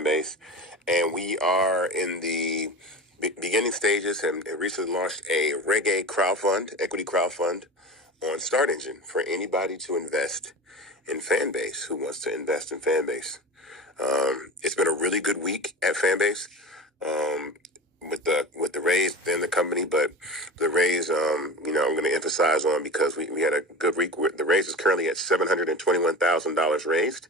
Fanbase, and we are in the beginning stages and recently launched a Reg A crowdfund, equity crowdfund on Start Engine for anybody to invest in Fanbase who wants to invest in Fanbase. It's been a really good week at Fanbase. With the raise within the company, but the raise, I'm going to emphasize on because we had a good week. The raise is currently at $721,000 raised.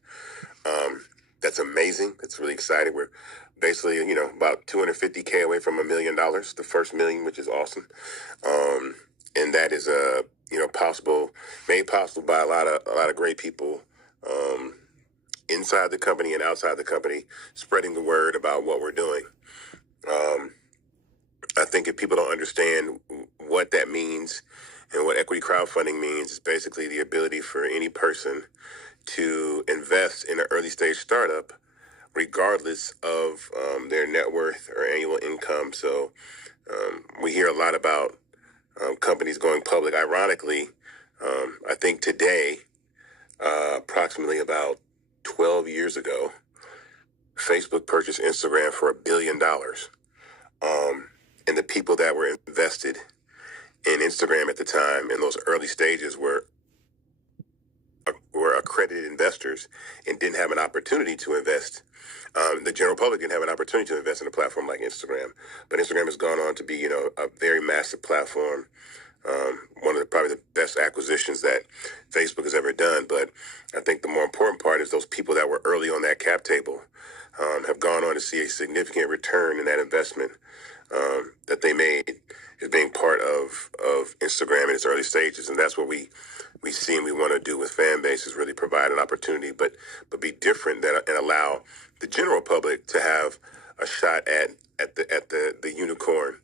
That's amazing. It's really exciting. We're basically, about 250K away from $1 million, the first million, which is awesome. And that is, made possible by a lot of great people, inside the company and outside the company, spreading the word about what we're doing. I think if people don't understand what that means and what equity crowdfunding means, it's basically the ability for any person to invest in an early stage startup, regardless of their net worth or annual income. So we hear a lot about companies going public. Ironically, I think today, approximately about 12 years ago, Facebook purchased Instagram for $1 billion. And the people that were invested in Instagram at the time in those early stages were accredited investors and didn't have an opportunity to invest. The general public didn't have an opportunity to invest in a platform like Instagram. But Instagram has gone on to be, a very massive platform. One of probably the best acquisitions that Facebook has ever done. But I think the more important part is those people that were early on that cap table have gone on to see a significant return in that investment that they made as being part of Instagram in its early stages. And that's what we see and we want to do with Fanbase, is really provide an opportunity, but be different and allow the general public to have a shot at the unicorn,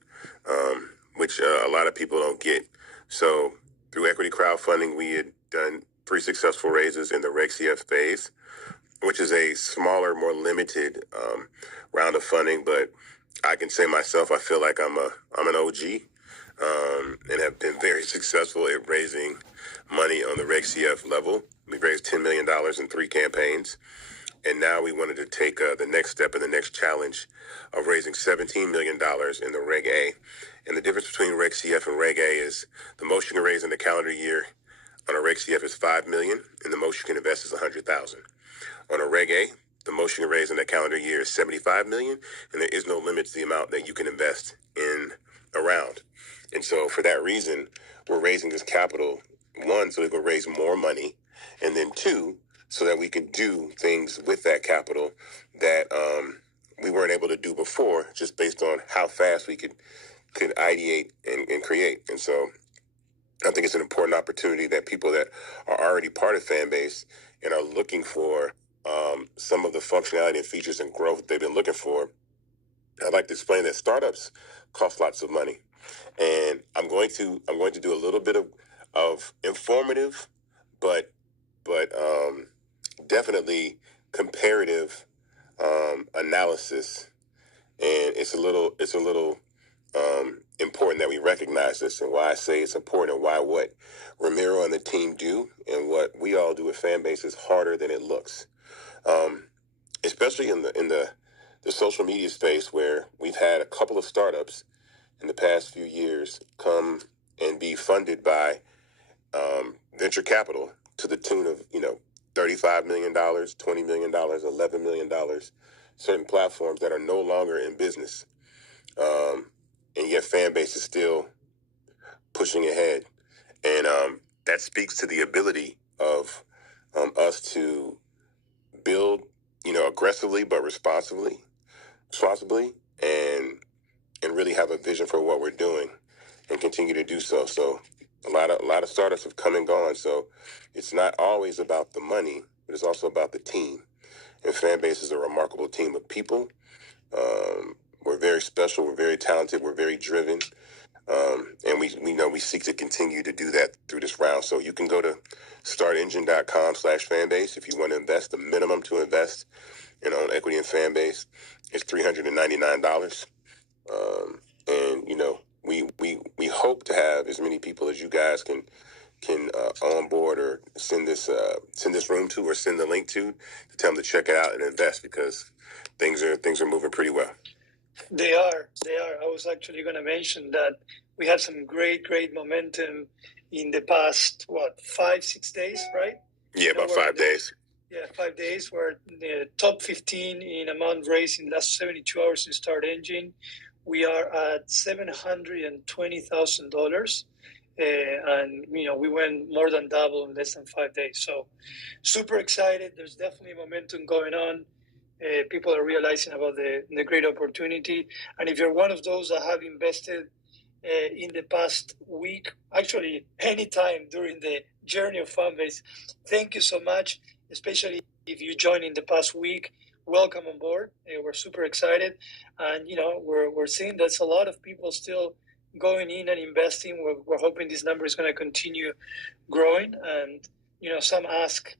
which a lot of people don't get. So through equity crowdfunding, we had done 3 successful raises in the Reg CF phase, which is a smaller, more limited round of funding. But I can say myself, I feel like I'm an OG and have been very successful at raising money on the Reg CF level. We raised $10 million in 3 campaigns. And now we wanted to take the next step and the next challenge of raising $17 million in the Reg A. And the difference between Reg CF and Reg A is the most you can raise in the calendar year on a Reg CF is $5 million, and the most you can invest is $100,000. On a Reg A, the most you can raise in that calendar year is $75 million, and there is no limit to the amount that you can invest in a round. And so for that reason, we're raising this capital, 1, so we can raise more money, and then 2, so that we can do things with that capital that we weren't able to do before, just based on how fast we could ideate and create. And so I think it's an important opportunity that people that are already part of Fanbase and are looking for some of the functionality and features and growth they've been looking for. I'd like to explain that startups cost lots of money, and I'm going to do a little bit of informative, but definitely comparative analysis, and it's a little important that we recognize this. And why I say it's important, and why what Ramiro and the team do and what we all do at Fanbase is harder than it looks, especially in the social media space, where we've had a couple of startups in the past few years come and be funded by venture capital to the tune of $35 million, $20 million, $11 million, certain platforms that are no longer in business. And yet Fanbase is still pushing ahead. And that speaks to the ability of us to build, aggressively but responsibly, and really have a vision for what we're doing and continue to do so. So a lot of startups have come and gone. So it's not always about the money, but it's also about the team. And Fanbase is a remarkable team of people. We're very special. We're very talented. We're very driven. And we know we seek to continue to do that through this round. So you can go to startengine.com/Fanbase if you want to invest. The minimum to invest in own equity in Fanbase is $399. And we hope to have as many people as you guys can can onboard or send this room to or send the link to tell them to check it out and invest, because things are moving pretty well. They are. I was actually going to mention that we had some great momentum in the past 5-6 days, right? Yeah, about 5 days. Yeah, 5 days. We're the top 15 in amount raised in the last 72 hours in Start Engine. We are at $720,000, and we went more than double in less than 5 days. So, super excited. There's definitely momentum going on. People are realizing about the great opportunity, and if you're one of those that have invested in the past week, actually anytime during the journey of Fanbase, thank you so much. Especially if you joined in the past week, welcome on board. We're super excited, and we're seeing there's a lot of people still going in and investing. We're hoping this number is going to continue growing, and some ask,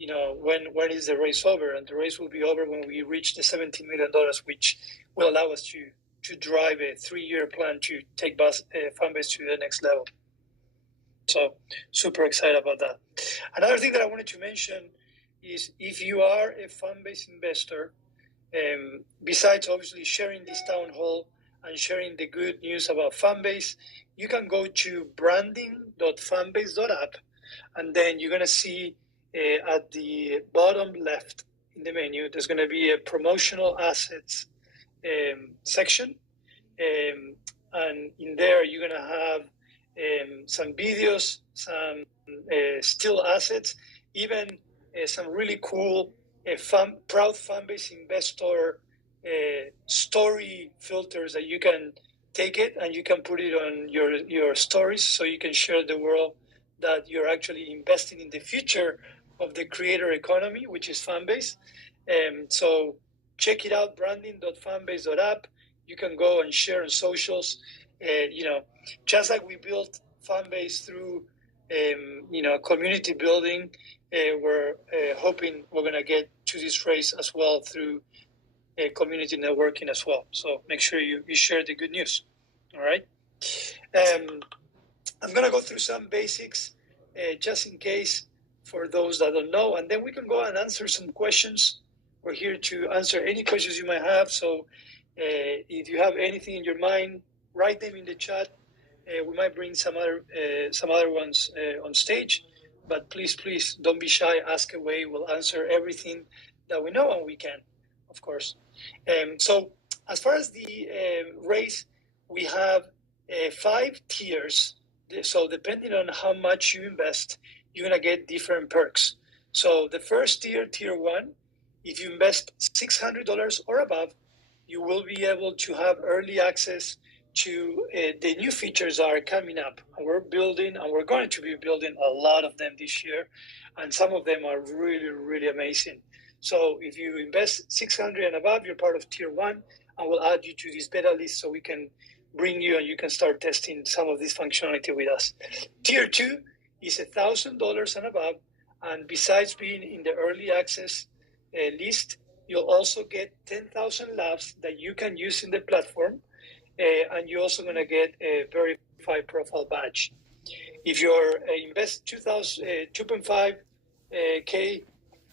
when is the race over? And the race will be over when we reach the $17 million, which will allow us to drive a 3-year plan to take Fanbase to the next level. So super excited about that. Another thing that I wanted to mention is, if you are a Fanbase investor, besides obviously sharing this town hall and sharing the good news about Fanbase, you can go to branding.fanbase.app, and then you're going to see at the bottom left in the menu, there's going to be a promotional assets section, and in there you're going to have some videos, some still assets, even some really cool proud Fanbase investor story filters that you can take it and you can put it on your stories, so you can share the world that you're actually investing in the future of the creator economy, which is Fanbase. So check it out, branding.fanbase.app. You can go and share on socials. Just like we built Fanbase through community building, we're hoping we're going to get to this race as well through community networking as well. So make sure you share the good news. All right. I'm going to go through some basics just in case for those that don't know, and then we can go and answer some questions. We're here to answer any questions you might have. So if you have anything in your mind, write them in the chat. We might bring some other ones on stage, but please don't be shy. Ask away. We'll answer everything that we know, and we can, of course. So as far as the race, we have 5 tiers. So depending on how much you invest, you're going to get different perks. So the first tier, tier 1, if you invest $600 or above, you will be able to have early access to the new features that are coming up. And we're building, and we're going to be building a lot of them this year. And some of them are really, really amazing. So if you invest $600 and above, you're part of tier 1, and we'll add you to this beta list so we can bring you and you can start testing some of this functionality with us. Tier 2 is $1,000 and above. And besides being in the early access list, you'll also get 10,000 labs that you can use in the platform. And you're also going to get a verified profile badge. If you're invest 2.5K,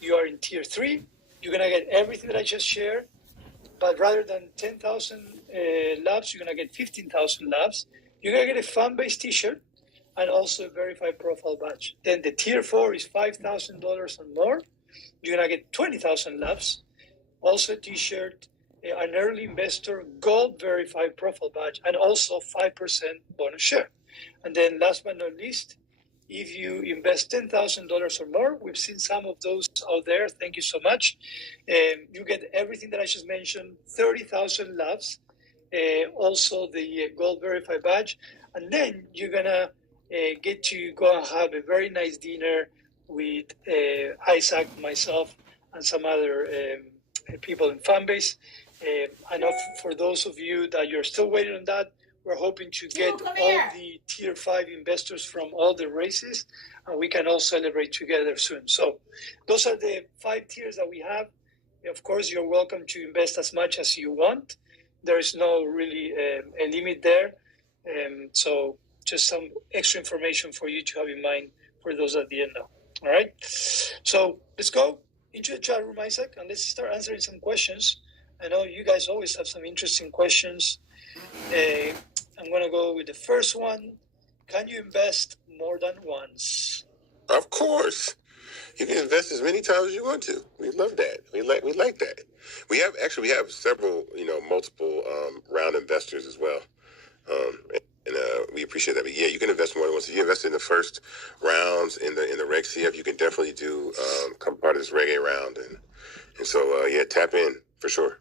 you are in tier 3. You're going to get everything that I just shared, but rather than 10,000 labs, you're going to get 15,000 labs. You're going to get a Fanbase t-shirt and also a verified profile badge. Then the tier 4 is $5,000 and more. You're going to get 20,000 labs, also a t-shirt, an early investor gold verified profile badge, and also 5% bonus share. And then last but not least, if you invest $10,000 or more, we've seen some of those out there. Thank you so much. You get everything that I just mentioned, 30,000 labs, also the gold verified badge. And then you're going to get to go and have a very nice dinner with Isaac, myself, and some other people in Fanbase. I know for those of you that you're still waiting on that, we're hoping to get all the tier 5 investors from all the races, and we can all celebrate together soon. So those are the 5 tiers that we have. Of course, you're welcome to invest as much as you want. There is no really a limit there. So just some extra information for you to have in mind for those at the end now. All right. So let's go into the chat room, Isaac, and let's start answering some questions. I know you guys always have some interesting questions. I'm going to go with the first one. Can you invest more than once? Of course. You can invest as many times as you want to. We love that. We like that. We have several, multiple round investors as well. And we appreciate that. But yeah, you can invest more than once. If you invest in the first rounds in the Reg CF, you can definitely do come part of this Reg A round. And so tap in for sure.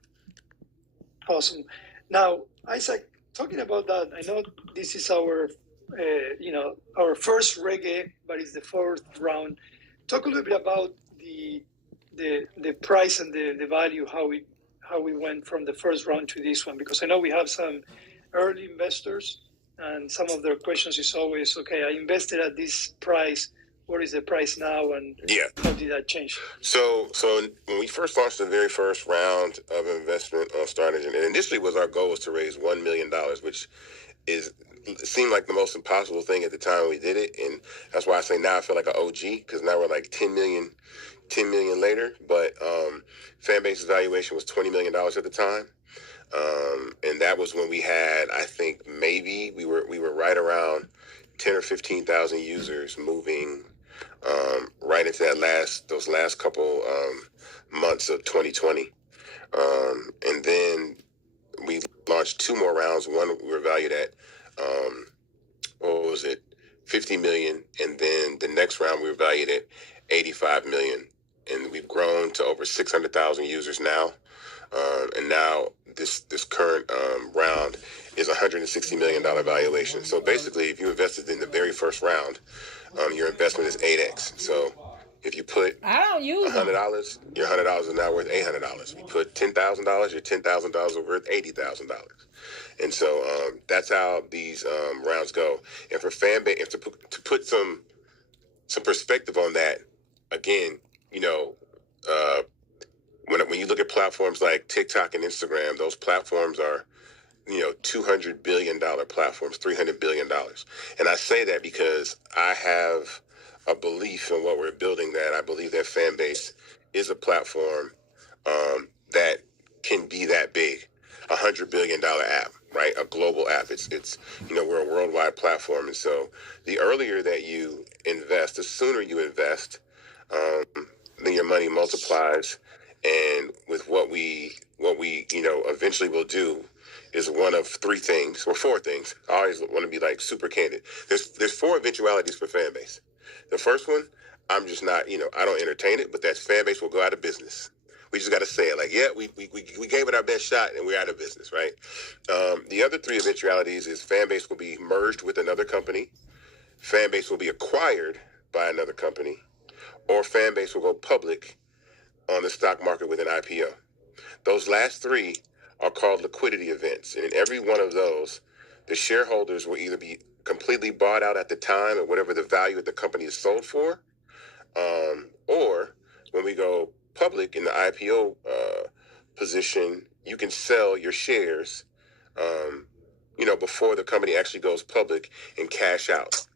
Awesome. Now, Isaac, talking about that, I know this is our our first Reg A, but it's the fourth round. Talk a little bit about the price and the value, how we went from the first round to this one, because I know we have some early investors, and some of their questions is always, okay, I invested at this price. What is the price now, and how did that change? So when we first launched the very first round of investment on Starters, and initially our goal was to raise $1 million, which seemed like the most impossible thing at the time we did it, and that's why I say now I feel like an OG, because now we're like 10 million later. But Fanbase's valuation was $20 million at the time. And that was when we had, I think maybe we were right around 10 or 15,000 users moving right into those last couple months of 2020. And then we launched two more rounds. One we were valued at what was it, 50 million, and then the next round we were valued at 85 million, and we've grown to over 600,000 users now. And now this current round is $160 million valuation. So basically, if you invested in the very first round, your investment is 8x. So if you put $100, your $100 is now worth $800. If you put $10,000, your $10,000 is worth $80,000. And so that's how these rounds go. And for Fanbase, to put some perspective on that, again, when you look at platforms like TikTok and Instagram, those platforms are, $200 billion platforms, $300 billion. And I say that because I have a belief in what we're building, that I believe that Fanbase is a platform that can be that big, $100 billion app, right? A global app. It's we're a worldwide platform. And so the earlier that you invest, the sooner you invest, then your money multiplies. And with what we eventually will do is one of three things or four things. I always want to be like super candid. There's four eventualities for Fanbase. The first one, I'm just not, I don't entertain it, but that's Fanbase will go out of business. We just got to say it like, yeah, we gave it our best shot and we're out of business, right? The other three eventualities is Fanbase will be merged with another company, Fanbase will be acquired by another company, or Fanbase will go public on the stock market with an IPO. Those last three are called liquidity events. And in every one of those, the shareholders will either be completely bought out at the time at whatever the value of the company is sold for, or when we go public in the IPO position, you can sell your shares, before the company actually goes public and cash out.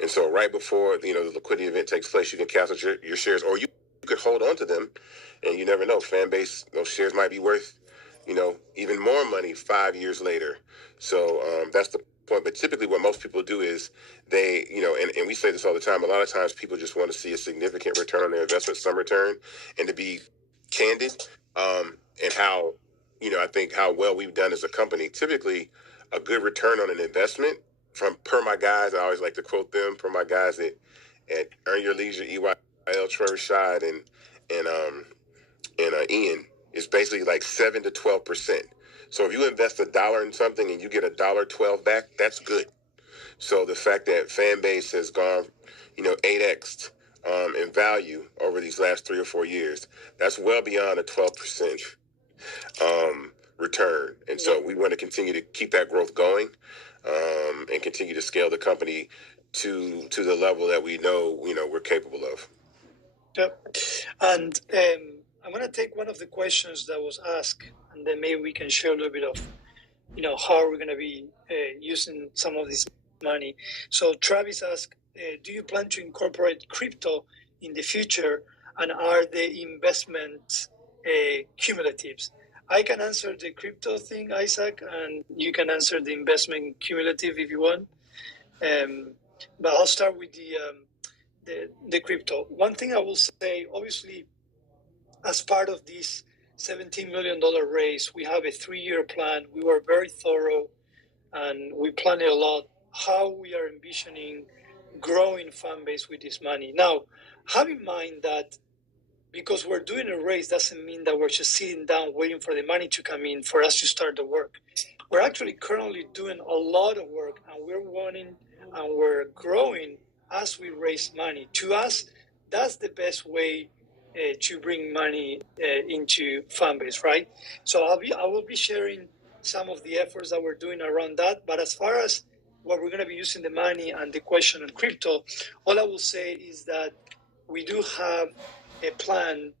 And so right before, the liquidity event takes place, you can cash out your shares, or you could hold on to them, and you never know. Fanbase, those shares might be worth, even more money 5 years later. So that's the point. But typically what most people do is they, and we say this all the time, a lot of times people just want to see a significant return on their investment, some return. And to be candid, and how, I think how well we've done as a company, typically a good return on an investment per my guys, I always like to quote them, per my guys at Earn Your Leisure, EYL, Trevor Scheid, and Ian, is basically like 7 to 12%. So if you invest $1 in something and you get $1.12 back, that's good. So the fact that Fanbase has gone, 8x in value over these last 3 or 4 years, that's well beyond a 12% return. And so we want to continue to keep that growth going, and continue to scale the company to the level that we know, we're capable of. Yep. And I'm going to take one of the questions that was asked, and then maybe we can share a little bit of, how we're going to be using some of this money. So Travis asked, do you plan to incorporate crypto in the future, and are the investments cumulatives? I can answer the crypto thing, Isaac, and you can answer the investment cumulative if you want. But I'll start with the crypto. One thing I will say, obviously, as part of this $17 million raise, we have a 3-year plan. We were very thorough, and we planned a lot how we are envisioning growing Fanbase with this money. Now, have in mind that because we're doing a raise doesn't mean that we're just sitting down waiting for the money to come in for us to start the work. We're actually currently doing a lot of work, and we're growing as we raise money. To us, that's the best way to bring money into Fanbase, right? So I will be sharing some of the efforts that we're doing around that. But as far as what we're going to be using the money and the question on crypto, all I will say is that we do have a plan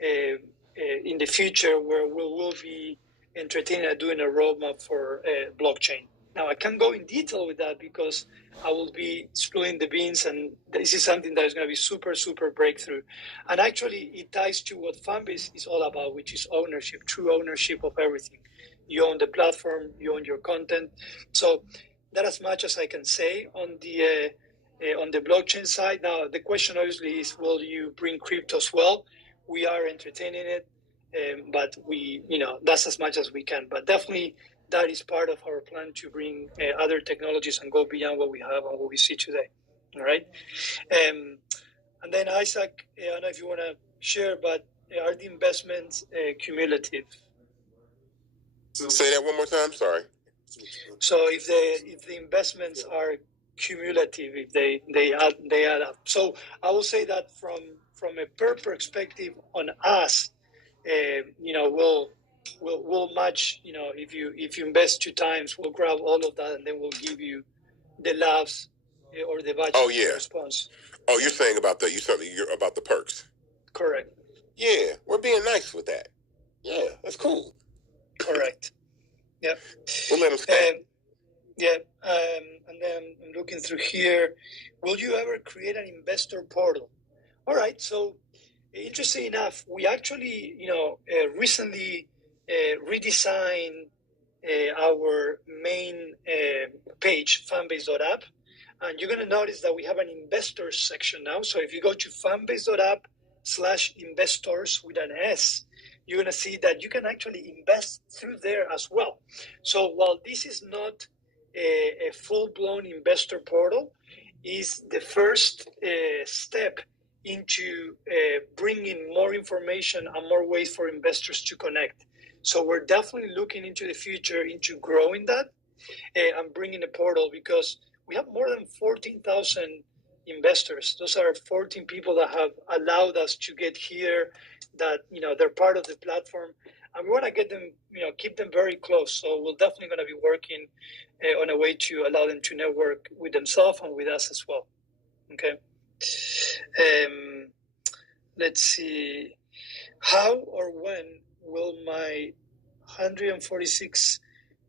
in the future where we will be entertaining and doing a roadmap for blockchain. Now, I can't go in detail with that because I will be spilling the beans, and this is something that is going to be super, super breakthrough. And actually, it ties to what Fanbase is all about, which is ownership, true ownership of everything. You own the platform, you own your content. So that's as much as I can say on the blockchain side. Now, the question obviously is, will you bring crypto as well? We are entertaining it, but that's as much as we can. But definitely, that is part of our plan to bring other technologies and go beyond what we have and what we see today. All right. And then Isaac, I don't know if you want to share, but are the investments cumulative? Say that one more time. Sorry. So if the investments are cumulative, if they add up. So I will say that from a per perspective on us, we'll match. If you invest 2 times, we'll grab all of that, and then we'll give you the labs or the budget response. Oh, you're saying about you're about the perks. Correct. Yeah, we're being nice with that. Yeah, that's cool. Correct. Yeah. We'll let them stay. Yeah, and then I'm looking through here. Will you ever create an investor portal? All right. So, interesting enough, we actually, recently redesigned our main page, fanbase.app, and you're going to notice that we have an investors section now. So if you go to fanbase.app/investors with an S, you're going to see that you can actually invest through there as well. So while this is not a full-blown investor portal, is the first step into bringing more information and more ways for investors to connect. So we're definitely looking into the future into growing that and bringing a portal, because we have more than 14,000 investors. Those are 14 people that have allowed us to get here, that they're part of the platform, and we want to get them, keep them very close. So we're definitely going to be working on a way to allow them to network with themselves and with us as well. Okay. Let's see. How or when will my 146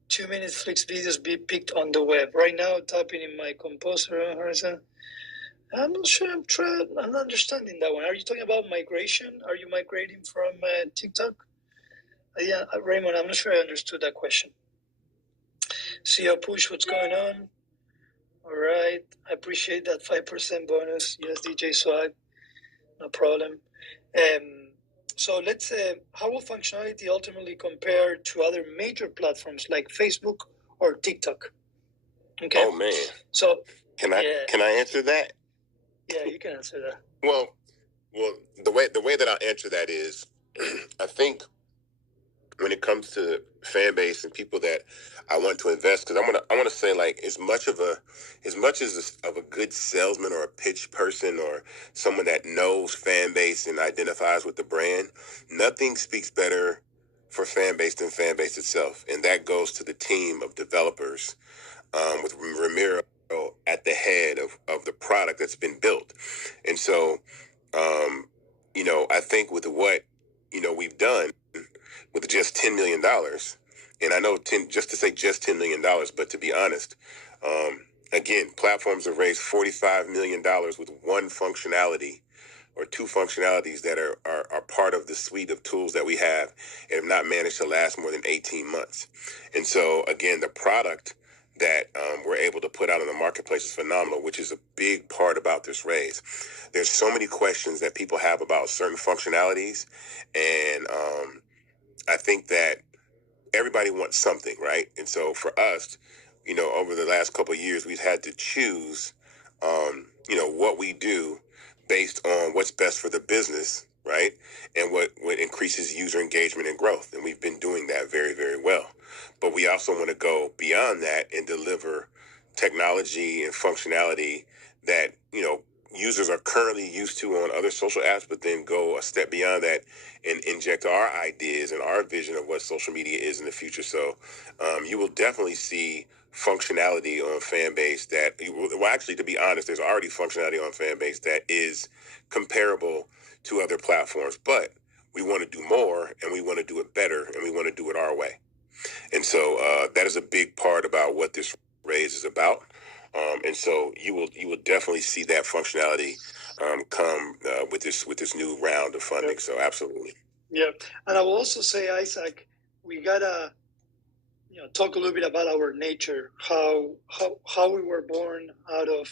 2-minute Flix videos be picked on the web? Right now, typing in my composer. I'm not sure. I'm not understanding that one. Are you talking about migration? Are you migrating from TikTok? Yeah, Raymond, I'm not sure I understood that question. CEO Push, what's going on? All right. I appreciate that 5% bonus. Yes, DJ Swag. No problem. So let's how will functionality ultimately compare to other major platforms like Facebook or TikTok? Okay. Oh man. So can I answer that? Yeah, you can answer that. Well, the way that I'll answer that is, I think when it comes to Fanbase and people that I want to invest, because I want to say, like, as much of a good salesman or a pitch person or someone that knows Fanbase and identifies with the brand, nothing speaks better for Fanbase than Fanbase itself, and that goes to the team of developers with Ramiro at the head of the product that's been built. And so, I think with what we've done with just $10 million, and I know just to say just $10 million, but to be honest, Again, platforms have raised $45 million with one functionality or two functionalities that are part of the suite of tools that we have and have not managed to last more than 18 months. And so, again, the product that we're able to put out in the marketplace is phenomenal, which is a big part about this raise. There's so many questions that people have about certain functionalities, and I think that everybody wants something, right? And so for us, over the last couple of years, we've had to choose, what we do based on what's best for the business, right? And what increases user engagement and growth. And we've been doing that very, very well. But we also want to go beyond that and deliver technology and functionality that, users are currently used to on other social apps, but then go a step beyond that and inject our ideas and our vision of what social media is in the future. So you will definitely see functionality on Fanbase that, well, actually, to be honest, there's already functionality on Fanbase that is comparable to other platforms, but we want to do more and we want to do it better and we want to do it our way. And so that is a big part about what this raise is about. And so you will definitely see that functionality come with this new round of funding. Yep. So absolutely. Yeah, and I will also say, Isaac, we gotta talk a little bit about our nature, how we were born out of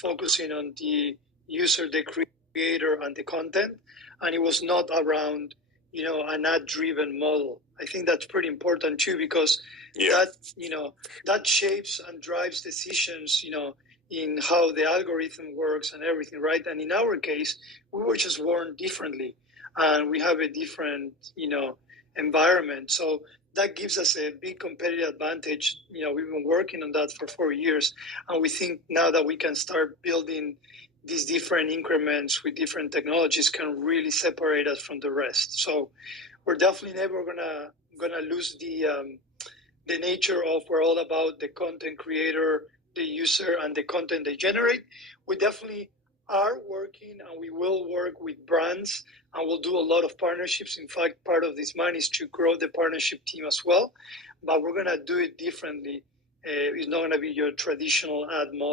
focusing on the user, the creator, and the content, and it was not around an ad-driven model. I think that's pretty important too, because that shapes and drives decisions, in how the algorithm works and everything, right? And in our case, we were just born differently, and we have a different, environment. So that gives us a big competitive advantage. We've been working on that for 4 years, and we think now that we can start building these different increments with different technologies can really separate us from the rest. So we're definitely never gonna lose the nature of we're all about the content creator, the user, and the content they generate. We definitely are working, and we will work with brands, and we'll do a lot of partnerships. In fact, part of this money is to grow the partnership team as well, but we're gonna do it differently. It's not gonna be your traditional ad model.